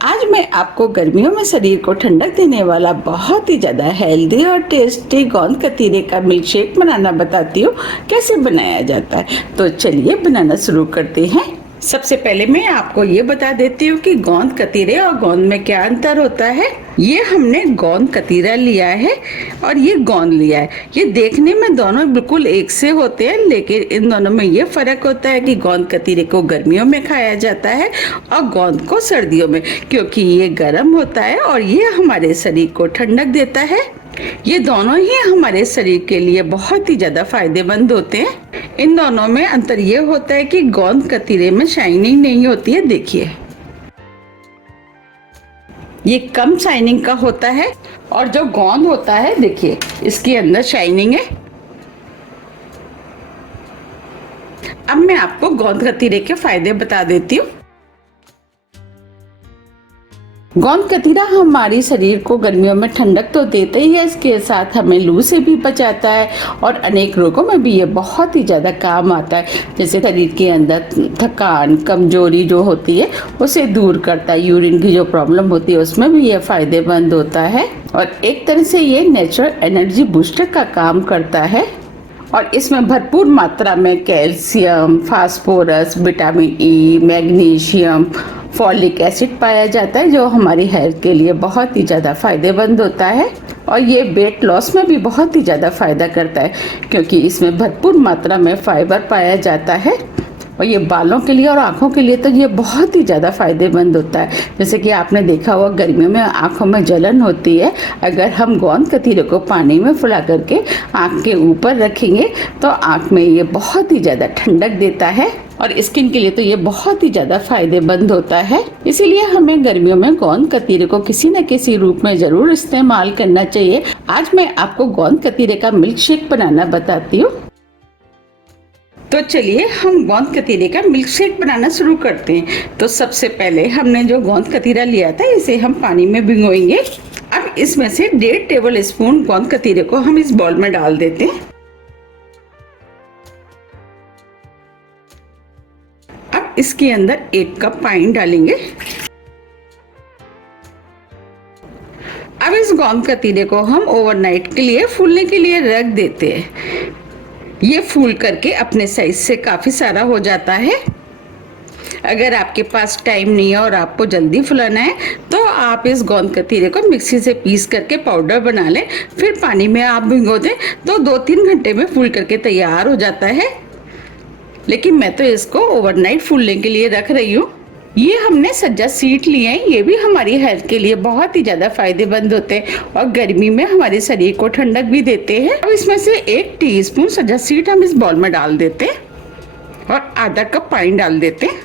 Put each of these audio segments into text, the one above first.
आज मैं आपको गर्मियों में शरीर को ठंडक देने वाला बहुत ही ज़्यादा हेल्दी और टेस्टी गोंद कतीरे का मिल्क शेक बनाना बताती हूँ कैसे बनाया जाता है। तो चलिए बनाना शुरू करते हैं। सबसे पहले मैं आपको ये बता देती हूँ कि गोंद कतीरे और गोंद में क्या अंतर होता है। ये हमने गोंद कतीरा लिया है और ये गोंद लिया है। ये देखने में दोनों बिल्कुल एक से होते हैं, लेकिन इन दोनों में ये फर्क होता है कि गोंद कतीरे को गर्मियों में खाया जाता है और गोंद को सर्दियों में, क्योंकि ये गर्म होता है और ये हमारे शरीर को ठंडक देता है। ये दोनों ही हमारे शरीर के लिए बहुत ही ज्यादा फायदेमंद होते हैं। इन दोनों में अंतर ये होता है कि गोंद कतीरे में शाइनिंग नहीं होती है। देखिए, ये कम शाइनिंग का होता है और जो गोंद होता है, देखिए इसके अंदर शाइनिंग है। अब मैं आपको गोंद कतीरे के फायदे बता देती हूँ। गोंद कतीरा हमारी शरीर को गर्मियों में ठंडक तो देता ही है, इसके साथ हमें लू से भी बचाता है और अनेक रोगों में भी ये बहुत ही ज़्यादा काम आता है। जैसे शरीर के अंदर थकान, कमजोरी जो होती है उसे दूर करता है। यूरिन की जो प्रॉब्लम होती है उसमें भी ये फायदेमंद होता है और एक तरह से ये नेचुरल एनर्जी बूस्टर का काम करता है। और इसमें भरपूर मात्रा में calcium, phosphorus, vitamin E, magnesium, folic acid पाया जाता है, जो हमारी हेल्थ के लिए बहुत ही ज़्यादा फायदेमंद होता है। और ये वेट लॉस में भी बहुत ही ज़्यादा फायदा करता है, क्योंकि इसमें भरपूर मात्रा में फाइबर पाया जाता है। और ये बालों के लिए और आँखों के लिए तो ये बहुत ही ज़्यादा फायदेमंद होता है। जैसे कि आपने देखा होगा गर्मियों में आँखों में जलन होती है, अगर हम गोंद कतीरे को पानी में फुला करके आँख के ऊपर रखेंगे तो आँख में ये बहुत ही ज़्यादा ठंडक देता है और स्किन के लिए तो ये बहुत ही ज़्यादा फायदेमंद होता है। इसीलिए हमें गर्मियों में गोंद कतीरे को किसी न किसी रूप में ज़रूर इस्तेमाल करना चाहिए। आज मैं आपको गोंद कतीरे का मिल्क शेक बनाना बताती हूँ। तो चलिए हम गोंद कतीरे का मिल्क शेक बनाना शुरू करते हैं। तो सबसे पहले हमने जो गोंद कतीरा लिया था इसे हम पानी में भिगोएंगे। अब इसमें से 1.5 टेबल स्पून गोंद कतीरे को हम इस बाउल में डाल देते हैं। अब इसके अंदर 1 कप पानी डालेंगे। अब इस गोंद कतीरे को हम ओवरनाइट के लिए फूलने के लिए रख देते हैं। ये फूल करके अपने साइज से काफ़ी सारा हो जाता है। अगर आपके पास टाइम नहीं है और आपको जल्दी फुलाना है तो आप इस गोंद कतीरे को मिक्सी से पीस करके पाउडर बना लें, फिर पानी में आप भिगो दें तो 2-3 घंटे में फूल करके तैयार हो जाता है। लेकिन मैं तो इसको ओवरनाइट फूलने के लिए रख रही हूँ। ये हमने सज्जा सीड लिए हैं, ये भी हमारी हेल्थ के लिए बहुत ही ज़्यादा फायदेमंद होते हैं और गर्मी में हमारे शरीर को ठंडक भी देते हैं। अब इसमें से 1 टीस्पून सज्जा सीड हम इस बाउल में डाल देते हैं और आधा कप पानी डाल देते हैं।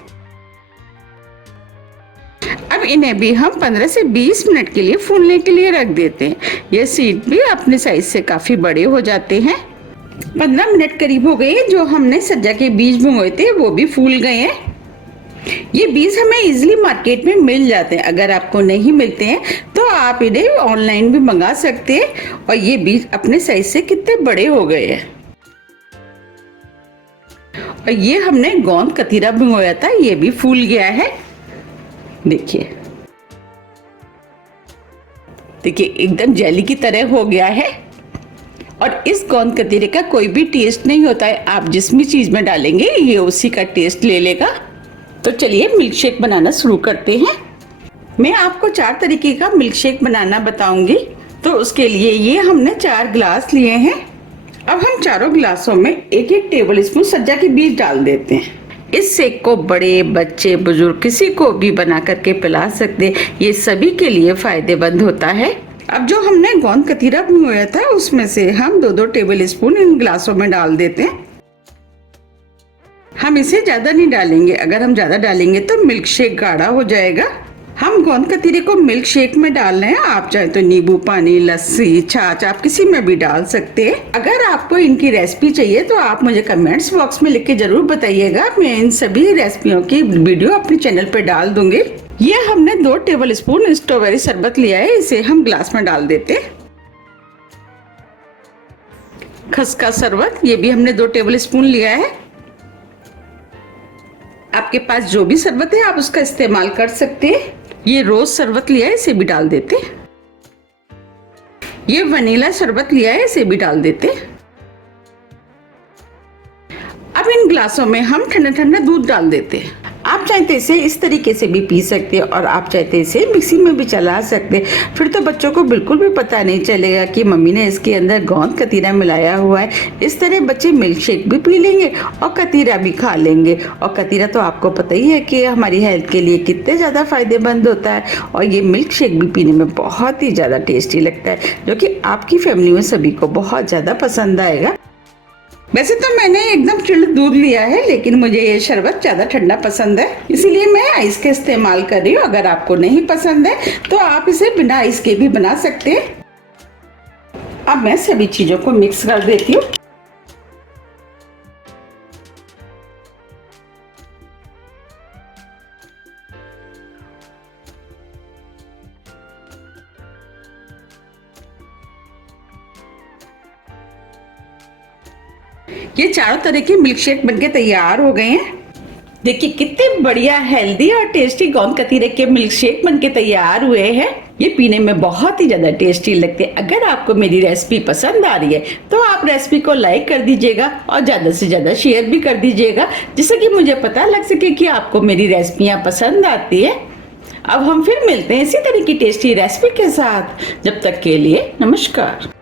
अब इन्हें भी हम 15 से 20 मिनट के लिए फूलने के लिए रख देते हैं। ये सीड भी अपने साइज से काफ़ी बड़े हो जाते हैं। 15 मिनट करीब हो गए। जो हमने सज्जा के बीज भिगोए थे वो भी फूल गए हैं। ये बीज हमें इजीली मार्केट में मिल जाते हैं। अगर आपको नहीं मिलते हैं तो आप इन्हें ऑनलाइन भी मंगा सकते हैं। और ये बीज अपने साइज से कितने बड़े हो गए हैं। और ये हमने गोंद कतीरा भिगोया था, ये भी फूल गया है। देखिए देखिए एकदम जेली की तरह हो गया है। और इस गोंद कतीरे का कोई भी टेस्ट नहीं होता है, आप जिस भी चीज में डालेंगे ये उसी का टेस्ट ले लेगा। तो चलिए मिल्क शेक बनाना शुरू करते हैं। मैं आपको 4 तरीके का मिल्क शेक बनाना बताऊंगी। तो उसके लिए ये हमने 4 ग्लास लिए हैं। अब हम चारों ग्लासों में 1-1 टेबल स्पून सज्जा के बीज डाल देते हैं। इस शेक को बड़े, बच्चे, बुजुर्ग किसी को भी बना करके पिला सकते हैं। ये सभी के लिए फायदेमंद होता है। अब जो हमने गोंद कतीरा भिगोया था उसमें से हम 2-2 टेबल स्पून इन ग्लासों में डाल देते हैं। हम इसे ज्यादा नहीं डालेंगे, अगर हम ज्यादा डालेंगे तो मिल्क शेक गाढ़ा हो जाएगा। हम गोंद कतीरे को मिल्क शेक में डाल रहे हैं। आप चाहे तो नींबू पानी, लस्सी, छाछ आप किसी में भी डाल सकते हैं। अगर आपको इनकी रेसिपी चाहिए तो आप मुझे कमेंट्स बॉक्स में लिख के जरूर बताइएगा। मैं इन सभी रेसिपियों की वीडियो अपने चैनल पे डाल दूंगी। ये हमने 2 टेबल स्पून स्ट्रॉबेरी शरबत लिया है, इसे हम ग्लास में डाल देते हैं। खसखस शरबत, ये भी हमने 2 टेबल स्पून लिया है। आपके पास जो भी शरबत है आप उसका इस्तेमाल कर सकते हैं। ये रोज शरबत लिया है, इसे भी डाल देते। ये वनीला शरबत लिया है, इसे भी डाल देते। अब इन ग्लासों में हम ठंडा ठंडा दूध डाल देते। आप चाहते इसे इस तरीके से भी पी सकते हैं और आप चाहते इसे मिक्सी में भी चला सकते। फिर तो बच्चों को बिल्कुल भी पता नहीं चलेगा कि मम्मी ने इसके अंदर गोंद कतीरा मिलाया हुआ है। इस तरह बच्चे मिल्क शेक भी पी लेंगे और कतीरा भी खा लेंगे। और कतीरा तो आपको पता ही है कि हमारी हेल्थ के लिए कितने ज़्यादा फायदेमंद होता है। और ये मिल्क शेक भी पीने में बहुत ही ज़्यादा टेस्टी लगता है, जो कि आपकी फैमिली में सभी को बहुत ज़्यादा पसंद आएगा। वैसे तो मैंने एकदम चिल्ड दूध लिया है, लेकिन मुझे ये शरबत ज्यादा ठंडा पसंद है, इसीलिए मैं आइस का इस्तेमाल कर रही हूँ। अगर आपको नहीं पसंद है तो आप इसे बिना आइस के भी बना सकते हैं। अब मैं सभी चीजों को मिक्स कर देती हूँ। ये चारों तरह के मिल्क शेक बनके तैयार हो गए हैं। देखिए कितने बढ़िया हेल्दी और टेस्टी गोंद कतीरे के मिल्क शेक बनके तैयार हुए हैं। ये पीने में बहुत ही ज्यादा टेस्टी लगते हैं। अगर आपको मेरी रेसिपी पसंद आ रही है तो आप रेसिपी को लाइक कर दीजिएगा और ज्यादा से ज्यादा शेयर भी कर दीजिएगा, जिससे कि मुझे पता लग सके कि आपको मेरी रेसिपियां पसंद आती है। अब हम फिर मिलते हैं इसी तरह की टेस्टी रेसिपी के साथ। जब तक के लिए नमस्कार।